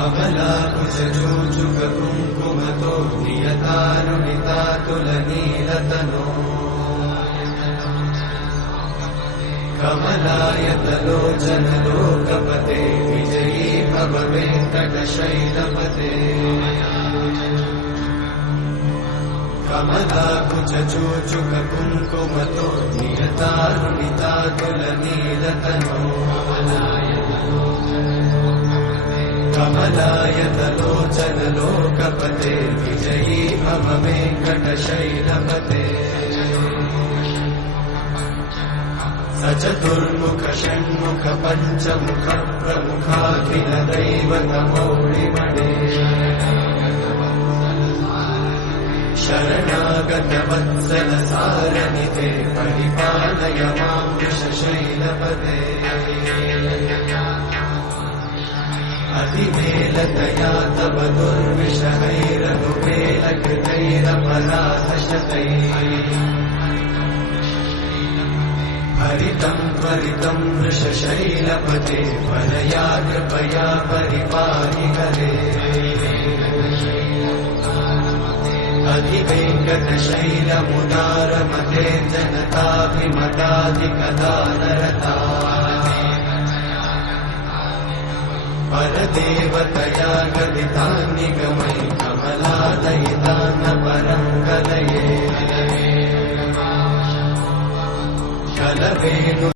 कमलाकुचूचुककुङ्कुमतो नियतारुणितातुलनीलतनो कमलायतलोचनलोकपते विजयी भव वेङ्कटशैलपते कमलाकुचूचुककुङ्कुमतो नियतारुणितातुलनीलतनो कमलायतलोचनलोकपते विजयी भव वेङ्कटशैलपते स चतुर्मुख षण्मुख पञ्चमुख प्रमुखाखिल दैवतमौलिमणे शरणागत वत्सल सारनिते परिपालय मां वृषशैलपते अतिमेलतया तव दुर्विषहैरनुमेलकृतैरपराधशतैः हरितं त्वरितं वृषशैलपते वरया कृपया परिपाहि हरे अधिवेङ्कटशैलमुदारमते जनताभिमताधिकदानरता परदेवतया गदितान्निगमयि कमलादयितान्न परं कलये कलवेणु